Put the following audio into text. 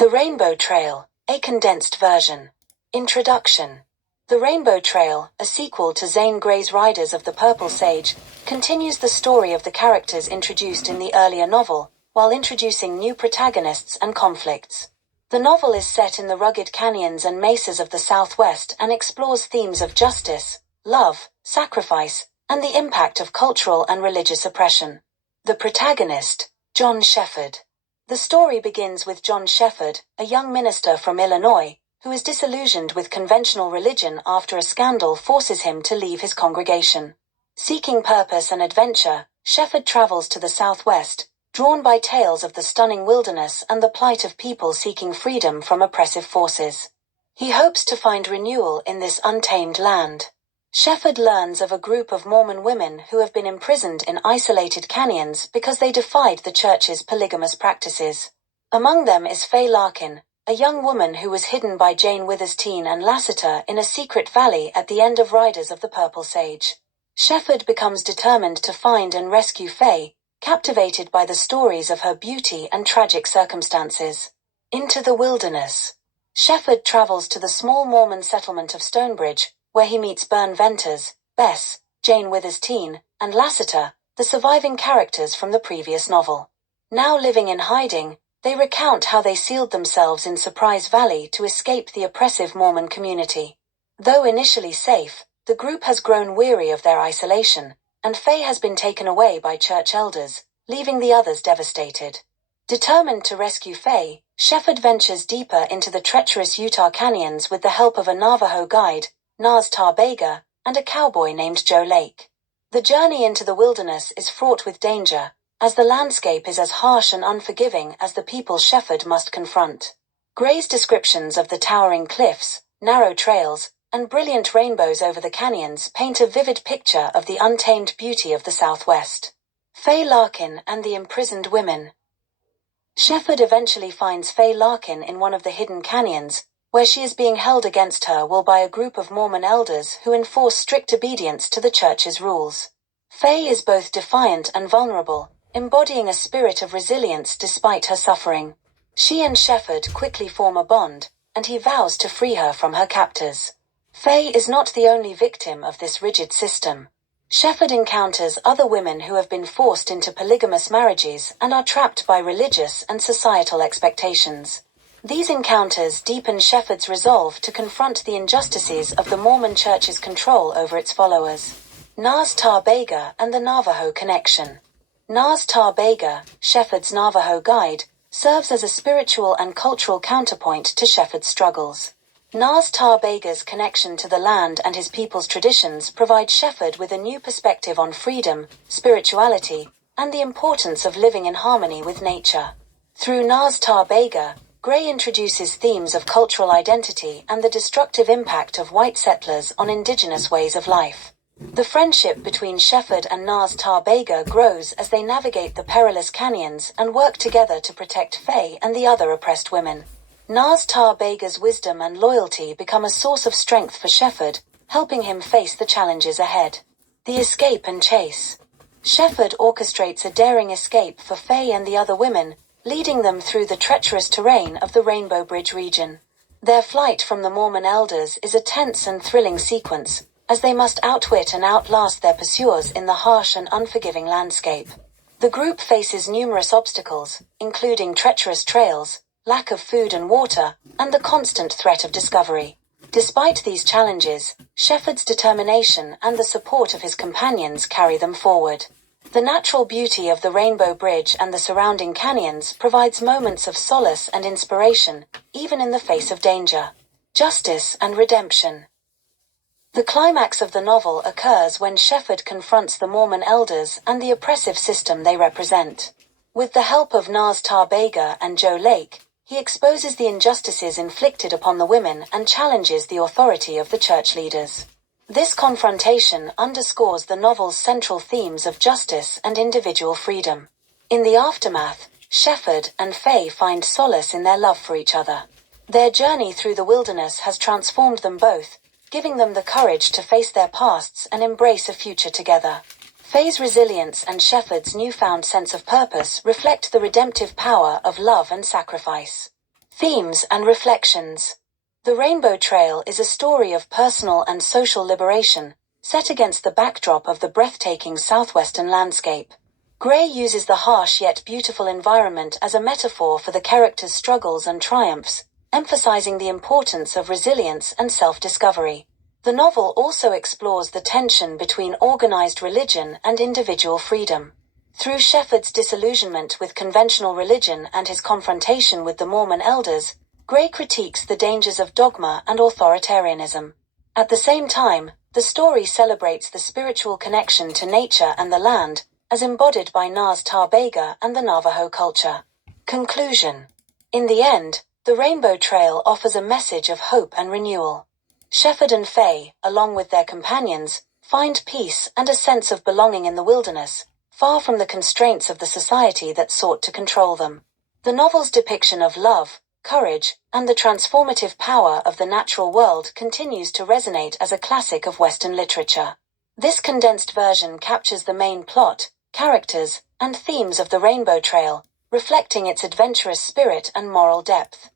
The Rainbow Trail, a condensed version. Introduction. The Rainbow Trail, a sequel to Zane Grey's Riders of the Purple Sage, continues the story of the characters introduced in the earlier novel, while introducing new protagonists and conflicts. The novel is set in the rugged canyons and mesas of the Southwest and explores themes of justice, love, sacrifice, and the impact of cultural and religious oppression. The protagonist, John Shepherd. The story begins with John Shepherd, a young minister from Illinois, who is disillusioned with conventional religion after a scandal forces him to leave his congregation. Seeking purpose and adventure, Shepherd travels to the Southwest, drawn by tales of the stunning wilderness and the plight of people seeking freedom from oppressive forces. He hopes to find renewal in this untamed land. Shepherd learns of a group of Mormon women who have been imprisoned in isolated canyons because they defied the church's polygamous practices. Among them is Faye Larkin, a young woman who was hidden by Jane Withersteen and Lassiter in a secret valley at the end of Riders of the Purple Sage. Shepherd becomes determined to find and rescue Faye, captivated by the stories of her beauty and tragic circumstances. Into the wilderness. Shepherd travels to the small Mormon settlement of Stonebridge, where he meets Bern Venters, Bess, Jane Withersteen, and Lassiter, the surviving characters from the previous novel. Now living in hiding, they recount how they sealed themselves in Surprise Valley to escape the oppressive Mormon community. Though initially safe, the group has grown weary of their isolation, and Faye has been taken away by church elders, leaving the others devastated. Determined to rescue Faye, Shepherd ventures deeper into the treacherous Utah canyons with the help of a Navajo guide, Naz Tarbega, and a cowboy named Joe Lake. The journey into the wilderness is fraught with danger, as the landscape is as harsh and unforgiving as the people Shepherd must confront. Gray's descriptions of the towering cliffs, narrow trails, and brilliant rainbows over the canyons paint a vivid picture of the untamed beauty of the Southwest. Faye Larkin and the imprisoned women. Shepherd eventually finds Faye Larkin in one of the hidden canyons, where she is being held against her will by a group of Mormon elders who enforce strict obedience to the church's rules. Faye is both defiant and vulnerable, embodying a spirit of resilience despite her suffering. She and Shepherd quickly form a bond, and he vows to free her from her captors. Faye is not the only victim of this rigid system. Shepherd encounters other women who have been forced into polygamous marriages and are trapped by religious and societal expectations. These encounters deepen Shepherd's resolve to confront the injustices of the Mormon Church's control over its followers. Naz Tarbega and the Navajo Connection. Naz Tarbega, Shepherd's Navajo guide, serves as a spiritual and cultural counterpoint to Shepherd's struggles. Naz Tarbega's connection to the land and his people's traditions provides Shepherd with a new perspective on freedom, spirituality, and the importance of living in harmony with nature. Through Naz Tarbega, Grey introduces themes of cultural identity and the destructive impact of white settlers on indigenous ways of life. The friendship between Shepherd and Naz Tarbega grows as they navigate the perilous canyons and work together to protect Faye and the other oppressed women. Naz Tarbega's wisdom and loyalty become a source of strength for Shepherd, helping him face the challenges ahead. The escape and chase. Shepherd orchestrates a daring escape for Faye and the other women, leading them through the treacherous terrain of the Rainbow Bridge region. Their flight from the Mormon elders is a tense and thrilling sequence, as they must outwit and outlast their pursuers in the harsh and unforgiving landscape. The group faces numerous obstacles, including treacherous trails, lack of food and water, and the constant threat of discovery. Despite these challenges, Shepherd's determination and the support of his companions carry them forward. The natural beauty of the Rainbow Bridge and the surrounding canyons provides moments of solace and inspiration, even in the face of danger. Justice and redemption. The climax of the novel occurs when Shepherd confronts the Mormon elders and the oppressive system they represent. With the help of Naz Tarbega and Joe Lake, he exposes the injustices inflicted upon the women and challenges the authority of the church leaders. This confrontation underscores the novel's central themes of justice and individual freedom. In the aftermath, Shepherd and Faye find solace in their love for each other. Their journey through the wilderness has transformed them both, giving them the courage to face their pasts and embrace a future together. Faye's resilience and Shepherd's newfound sense of purpose reflect the redemptive power of love and sacrifice. Themes and reflections. The Rainbow Trail is a story of personal and social liberation, set against the backdrop of the breathtaking southwestern landscape. Grey uses the harsh yet beautiful environment as a metaphor for the character's struggles and triumphs, emphasizing the importance of resilience and self-discovery. The novel also explores the tension between organized religion and individual freedom. Through Shepherd's disillusionment with conventional religion and his confrontation with the Mormon elders, Grey critiques the dangers of dogma and authoritarianism. At the same time, the story celebrates the spiritual connection to nature and the land, as embodied by Nas Tarbega and the Navajo culture. Conclusion. In the end, the Rainbow Trail offers a message of hope and renewal. Shepherd and Faye, along with their companions, find peace and a sense of belonging in the wilderness, far from the constraints of the society that sought to control them. The novel's depiction of love, courage, and the transformative power of the natural world continues to resonate as a classic of Western literature. This condensed version captures the main plot, characters, and themes of the Rainbow Trail, reflecting its adventurous spirit and moral depth.